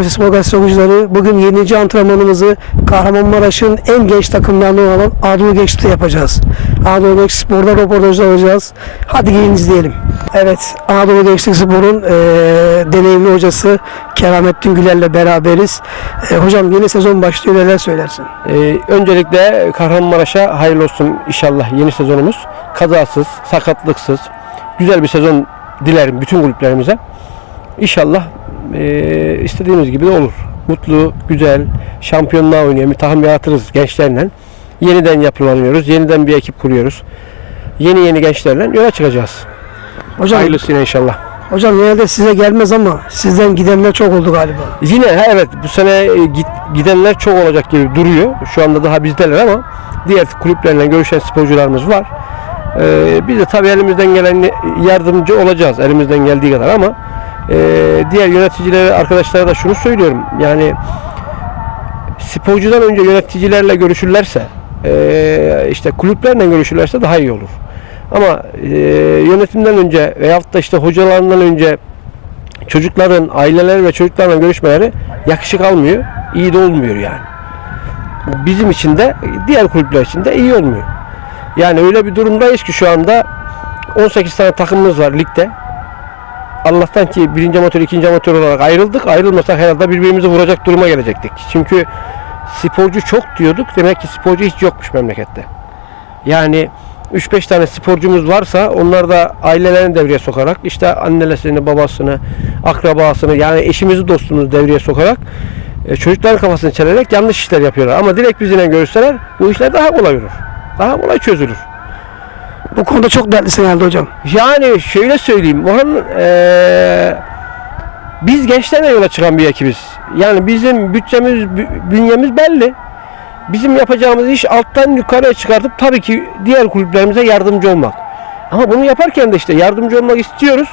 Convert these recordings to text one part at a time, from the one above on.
Gazetesi okuyucuları bugün 7. antrenmanımızı Kahramanmaraş'ın en genç takımlarından olan Anadolu Gençlik'te yapacağız. Anadolu Gençlik Spor'da röportajlar alacağız. Hadi gelin izleyelim. Evet Anadolu Gençlik Spor'un eee deneyimli hocası Keramettin Güler'le beraberiz. Eee, hocam yeni sezon başlıyor neler söylersin? Ee, öncelikle Kahramanmaraş'a hayırlı olsun inşallah yeni sezonumuz. Kazasız, sakatlıksız, güzel bir sezon dilerim bütün kulüplerimize. İnşallah ee, istediğimiz gibi de olur. Mutlu, güzel, şampiyonluğa oynayan bir takım yaratırız gençlerle. Yeniden yapılanıyoruz, yeniden bir ekip kuruyoruz. Yeni yeni gençlerle yola çıkacağız. Hocam, Hayırlısıyla inşallah. hocam genelde size gelmez ama sizden gidenler çok oldu galiba. Yine ha, evet bu sene e, git- gidenler çok olacak gibi duruyor. Şu anda daha bizdeler ama diğer kulüplerle görüşen sporcularımız var. Ee, biz de tabii elimizden gelen yardımcı olacağız elimizden geldiği kadar ama e, diğer yöneticilere arkadaşlara da şunu söylüyorum. Yani sporcudan önce yöneticilerle görüşürlerse e, işte kulüplerle görüşürlerse daha iyi olur. Ama e, yönetimden önce veyahut da işte hocalarından önce çocukların, aileler ve çocuklarla görüşmeleri yakışık almıyor. iyi de olmuyor yani. Bizim için de diğer kulüpler için de iyi olmuyor. Yani öyle bir durumdayız ki şu anda 18 tane takımımız var ligde. Allah'tan ki birinci amatör, ikinci amatör olarak ayrıldık. Ayrılmasak herhalde birbirimizi vuracak duruma gelecektik. Çünkü sporcu çok diyorduk. Demek ki sporcu hiç yokmuş memlekette. Yani 3-5 tane sporcumuz varsa onlar da ailelerini devreye sokarak işte annelesini, babasını, akrabasını yani eşimizi, dostumuzu devreye sokarak e, çocukların kafasını çelerek yanlış işler yapıyorlar. Ama direkt bizimle görüşseler bu işler daha kolay olur. Daha kolay çözülür. Bu konuda çok dertlisin herhalde hocam. Yani şöyle söyleyeyim. Orhan eee, biz gençlerle yola çıkan bir ekibiz. Yani bizim bütçemiz, bü- bünyemiz belli. Bizim yapacağımız iş alttan yukarıya çıkartıp tabii ki diğer kulüplerimize yardımcı olmak. Ama bunu yaparken de işte yardımcı olmak istiyoruz.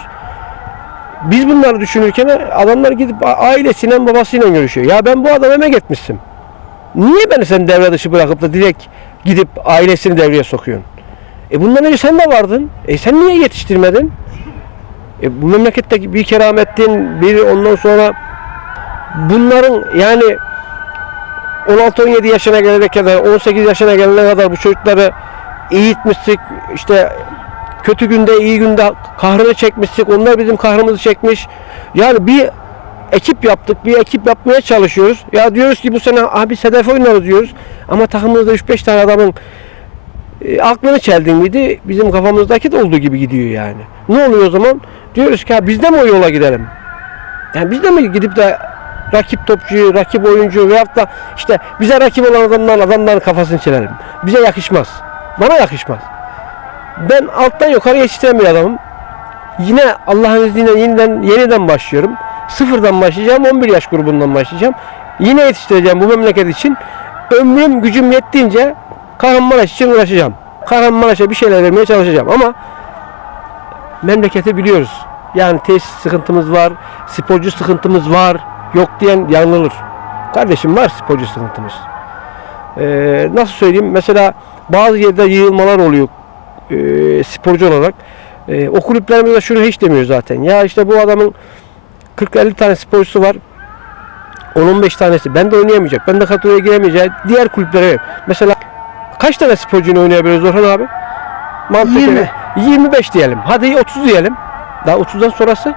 Biz bunları düşünürken adamlar gidip ailesiyle babasıyla görüşüyor. Ya ben bu adama emek etmişsin. Niye beni sen devre dışı bırakıp da direkt gidip ailesini devreye sokuyorsun? E bundan önce sen de vardın. E sen niye yetiştirmedin? E bu memlekette bir keramettin, bir ondan sonra bunların yani 16-17 yaşına gelene kadar, 18 yaşına gelene kadar bu çocukları eğitmiştik. İşte kötü günde, iyi günde kahrını çekmiştik. Onlar bizim kahrımızı çekmiş. Yani bir ekip yaptık, bir ekip yapmaya çalışıyoruz. Ya diyoruz ki bu sene abi sedef oynarız diyoruz. Ama takımımızda 3-5 tane adamın e, aklını çeldin miydi bizim kafamızdaki de olduğu gibi gidiyor yani. Ne oluyor o zaman? Diyoruz ki ha biz de mi o yola gidelim? Yani biz de mi gidip de rakip topçuyu, rakip oyuncu veyahut da işte bize rakip olan adamların adamların kafasını çelelim. Bize yakışmaz. Bana yakışmaz. Ben alttan yukarı yetiştiren bir adamım. Yine Allah'ın izniyle yeniden yeniden başlıyorum. Sıfırdan başlayacağım, 11 yaş grubundan başlayacağım. Yine yetiştireceğim bu memleket için. Ömrüm, gücüm yettiğince Kahramanmaraş için uğraşacağım. Kahramanmaraş'a bir şeyler vermeye çalışacağım ama memleketi biliyoruz. Yani tesis sıkıntımız var, sporcu sıkıntımız var. Yok diyen yanılır. Kardeşim var sporcu sıkıntımız. Ee, nasıl söyleyeyim? Mesela bazı yerde yığılmalar oluyor e, sporcu olarak. E, o kulüplerimizde şunu hiç demiyor zaten. Ya işte bu adamın 40-50 tane sporcusu var. 10-15 tanesi ben de oynayamayacak. Ben de kadroya giremeyecek. Diğer kulüplere mesela kaç tane sporcuyla oynayabiliriz Orhan abi? Mantık 20. evet. 25 diyelim. Hadi 30 diyelim. Daha 30'dan sonrası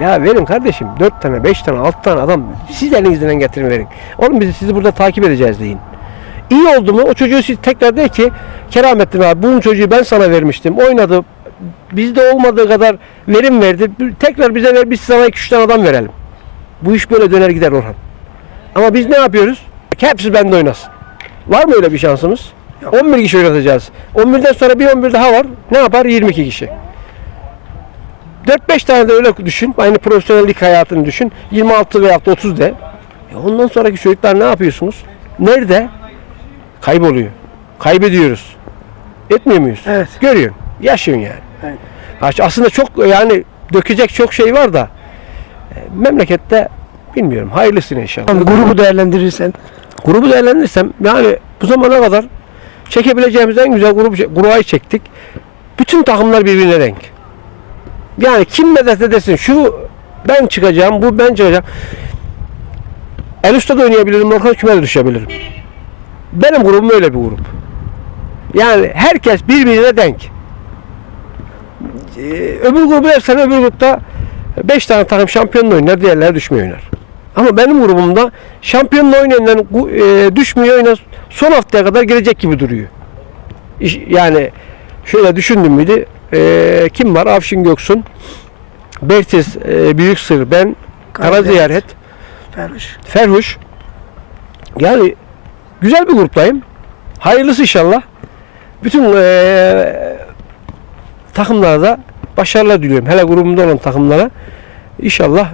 ya verin kardeşim 4 tane, 5 tane, 6 tane adam siz elinizden getirin verin. Oğlum biz sizi burada takip edeceğiz deyin. İyi oldu mu o çocuğu siz tekrar de ki Keramettin abi bunun çocuğu ben sana vermiştim. Oynadı. Bizde olmadığı kadar verim verdi. Tekrar bize ver biz sana 2-3 tane adam verelim. Bu iş böyle döner gider Orhan. Ama biz ne yapıyoruz? Hepsi bende oynasın. Var mı öyle bir şansımız? 11 kişi oynatacağız. 11'den sonra bir 11 daha var. Ne yapar? 22 kişi. 4-5 tane de öyle düşün. Aynı profesyonellik hayatını düşün. 26 veya 30 de. E ondan sonraki çocuklar ne yapıyorsunuz? Nerede? Kayboluyor. Kaybediyoruz. Etmiyor muyuz? Evet. Görüyorsun. Yaşıyorsun yani. Evet. Aslında çok yani dökecek çok şey var da e, memlekette bilmiyorum. Hayırlısını inşallah. Grubu değerlendirirsen. Grubu değerlendirirsem yani bu zamana kadar çekebileceğimiz en güzel grubu Gruayı çektik. Bütün takımlar birbirine renk. Yani kim medet edesin şu ben çıkacağım, bu ben çıkacağım. En üstte de oynayabilirim, orta kümede düşebilirim. Benim grubum öyle bir grup. Yani herkes birbirine denk. Ee, öbür grubu dersen öbür grupta 5 tane takım şampiyonla oynar, diğerleri düşmüyor oynar. Ama benim grubumda şampiyonla oynayanlar e, düşmüyor oynar. Son haftaya kadar gelecek gibi duruyor. İş- Yani şöyle düşündüm müydü? E, kim var? Avşin Göksun, Bertiz e, Büyük Sır, ben, Kara Karaziyaret. Ziyaret, Fermiş. Ferhuş. Yani güzel bir gruptayım. Hayırlısı inşallah. Bütün eee takımlara da başarılar diliyorum. Hele grubumda olan takımlara. İnşallah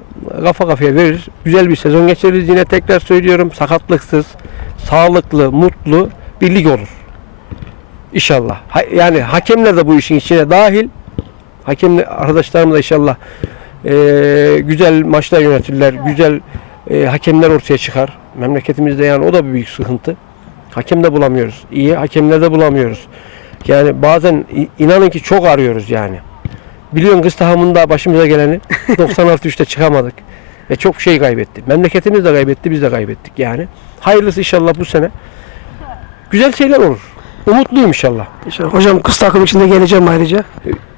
kafa kafaya verir. Güzel bir sezon geçiririz. Yine tekrar söylüyorum. Sakatlıksız, sağlıklı, mutlu bir lig olur. İnşallah. Ha- Yani hakemler de bu işin içine dahil. Hakem arkadaşlarım da inşallah eee, güzel maçlar yönetirler. Güzel eee, hakemler ortaya çıkar. Memleketimizde yani o da bir büyük sıkıntı. Hakem de bulamıyoruz. İyi hakemler de bulamıyoruz. Yani bazen inanın ki çok arıyoruz yani. Biliyorsun kız tahamında başımıza geleni 96 3'te çıkamadık. Ve çok şey kaybetti. Memleketimiz de kaybetti, biz de kaybettik yani. Hayırlısı inşallah bu sene. Güzel şeyler olur. Umutluyum inşallah. İnşallah. Hocam kız takım içinde geleceğim ayrıca.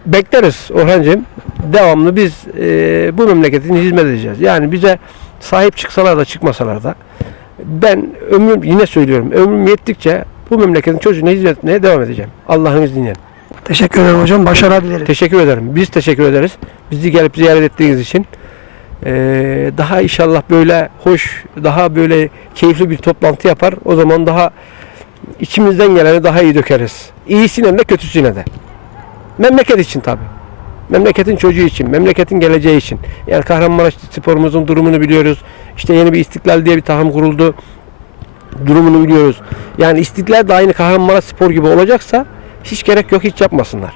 Bekleriz Orhancığım. Devamlı biz e, bu memleketin hizmet edeceğiz. Yani bize sahip çıksalar da çıkmasalar da ben ömrüm yine söylüyorum ömrüm yettikçe bu memleketin çocuğuna hizmet etmeye devam edeceğim. Allah'ın izniyle. Teşekkür ederim hocam. Başarılar dilerim. Teşekkür ederim. Biz teşekkür ederiz. Bizi gelip ziyaret ettiğiniz için. Ee, daha inşallah böyle hoş, daha böyle keyifli bir toplantı yapar. O zaman daha içimizden geleni daha iyi dökeriz. İyisine de kötüsüne de. Memleket için tabi. Memleketin çocuğu için, memleketin geleceği için. Yani Kahramanmaraş sporumuzun durumunu biliyoruz. İşte yeni bir İstiklal diye bir takım kuruldu. Durumunu biliyoruz. Yani İstiklal de aynı Kahramanmaraş spor gibi olacaksa hiç gerek yok hiç yapmasınlar.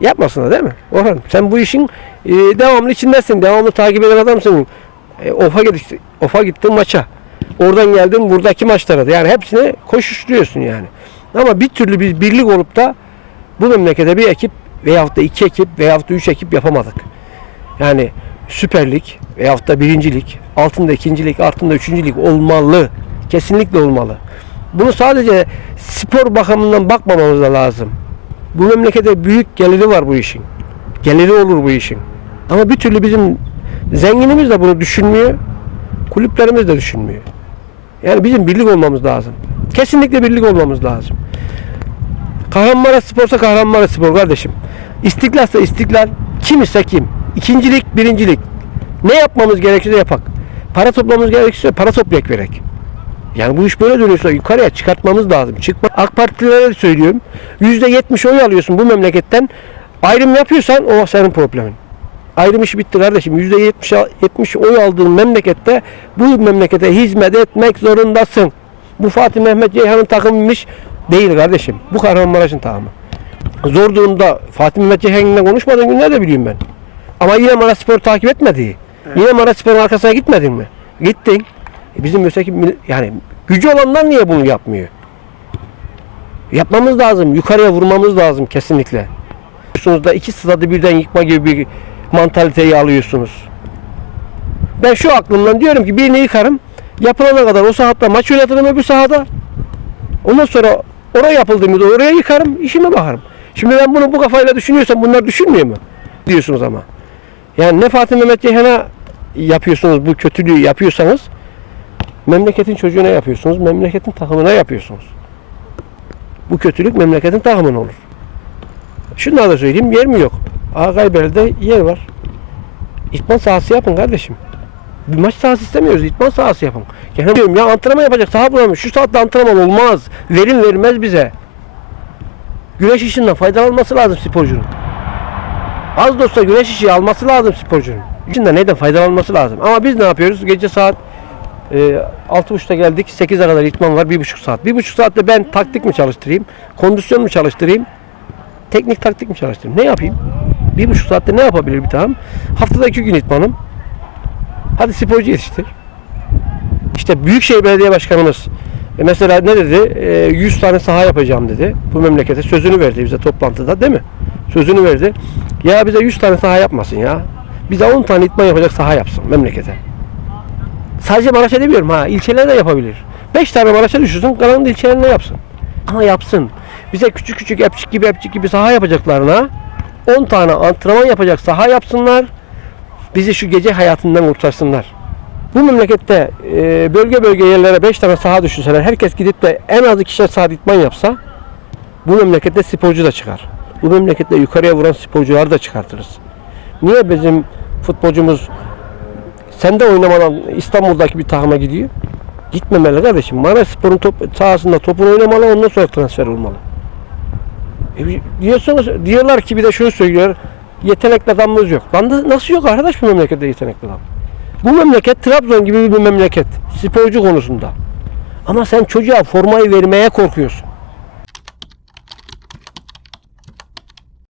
Yapmasınlar değil mi? Orhan sen bu işin e, devamlı içindesin. Devamlı takip eden adamsın. E, ofa, gittin, ofa gittin maça. Oradan geldin buradaki maçlara da. Yani hepsine koşuşturuyorsun yani. Ama bir türlü bir birlik olup da bu memlekete bir ekip veyahut da iki ekip veyahut da üç ekip yapamadık. Yani Süper Lig veyahut da birincilik, altında ikincilik, altında üçüncülük olmalı. Kesinlikle olmalı. Bunu sadece spor bakımından bakmamamız da lazım. Bu memlekete büyük geliri var bu işin. Geliri olur bu işin. Ama bir türlü bizim zenginimiz de bunu düşünmüyor. Kulüplerimiz de düşünmüyor. Yani bizim birlik olmamız lazım. Kesinlikle birlik olmamız lazım. Kahramanmaraş Spor'sa Kahramanmaraş Spor kardeşim. İstiklal'sa İstiklal, kim ise kim. İkincilik, birincilik. Ne yapmamız gerekirse yapak. Para toplamamız gerekirse para toplayak verek. Yani bu iş böyle dönüyorsa yukarıya çıkartmamız lazım. Çıkma. AK Partililere söylüyorum. %70 oy alıyorsun bu memleketten. Ayrım yapıyorsan o senin problemin. Ayrım işi bitti kardeşim. %70 al- 70 oy aldığın memlekette bu memlekete hizmet etmek zorundasın. Bu Fatih Mehmet Ceyhan'ın takımıymış değil kardeşim. Bu Kahramanmaraş'ın takımı. Zor durumda Fatih Mehmet Ceyhan'la konuşmadığın günler de biliyorum ben. Ama yine Maraş Spor takip etmedi. Yine Maraş Spor'un arkasına gitmedin mi? Gittin. E bizim mil- yani gücü olanlar niye bunu yapmıyor? Yapmamız lazım. Yukarıya vurmamız lazım kesinlikle. Da iki stadı birden yıkma gibi bir mantaliteyi alıyorsunuz. Ben şu aklımdan diyorum ki birini yıkarım. Yapılana kadar o sahada maç yönetirim öbür sahada. Ondan sonra oraya yapıldı mı da oraya yıkarım. işime bakarım. Şimdi ben bunu bu kafayla düşünüyorsam bunlar düşünmüyor mu? Diyorsunuz ama. Yani ne Fatih Mehmet Ceyhan'a yapıyorsunuz bu kötülüğü yapıyorsanız memleketin çocuğuna yapıyorsunuz, memleketin takımına yapıyorsunuz. Bu kötülük memleketin takımına olur. Şunları da söyleyeyim, yer mi yok? Ağabeylerde yer var. İtman sahası yapın kardeşim. Bir maç sahası istemiyoruz, itman sahası yapın. Yani diyorum ya antrenman yapacak saha bulamıyoruz. Şu saatte antrenman olmaz. Verin vermez bize. Güneş ışığından faydalanması lazım sporcunun. Az da güneş ışığı alması lazım sporcunun. İçinden neyden faydalanması lazım. Ama biz ne yapıyoruz? Gece saat e, 6.30'da geldik. 8'e kadar itman var. 1.5 saat. 1.5 saatte ben taktik mi çalıştırayım? Kondisyon mu çalıştırayım? Teknik taktik mi çalıştırayım? Ne yapayım? 1.5 saatte ne yapabilir bir takım? Haftada 2 gün itmanım. Hadi sporcu yetiştir. İşte Büyükşehir Belediye Başkanımız e, mesela ne dedi? E, 100 tane saha yapacağım dedi. Bu memlekete sözünü verdi bize toplantıda değil mi? Sözünü verdi. Ya bize 100 tane saha yapmasın ya. Bize 10 tane itman yapacak saha yapsın memlekete. Sadece Maraş'a demiyorum ha. İlçeler de yapabilir. 5 tane Maraş'a düşürsün. Kalanın ilçelerine yapsın. Ama yapsın. Bize küçük küçük epçik gibi epçik gibi saha yapacaklarına 10 tane antrenman yapacak saha yapsınlar. Bizi şu gece hayatından kurtarsınlar. Bu memlekette e, bölge bölge yerlere 5 tane saha düşünseler, herkes gidip de en az ikişer saat itman yapsa bu memlekette sporcu da çıkar. Bu memlekette yukarıya vuran sporcular da çıkartırız. Niye bizim futbolcumuz sende oynamadan İstanbul'daki bir takıma gidiyor? Gitmemeli kardeşim. Maraş Spor'un top, sahasında topunu oynamalı ondan sonra transfer olmalı. E, diyorsunuz, diyorlar ki bir de şunu söylüyor. Yetenekli adamımız yok. Lan nasıl yok arkadaş bu memlekette yetenekli adam? Bu memleket Trabzon gibi bir memleket. Sporcu konusunda. Ama sen çocuğa formayı vermeye korkuyorsun.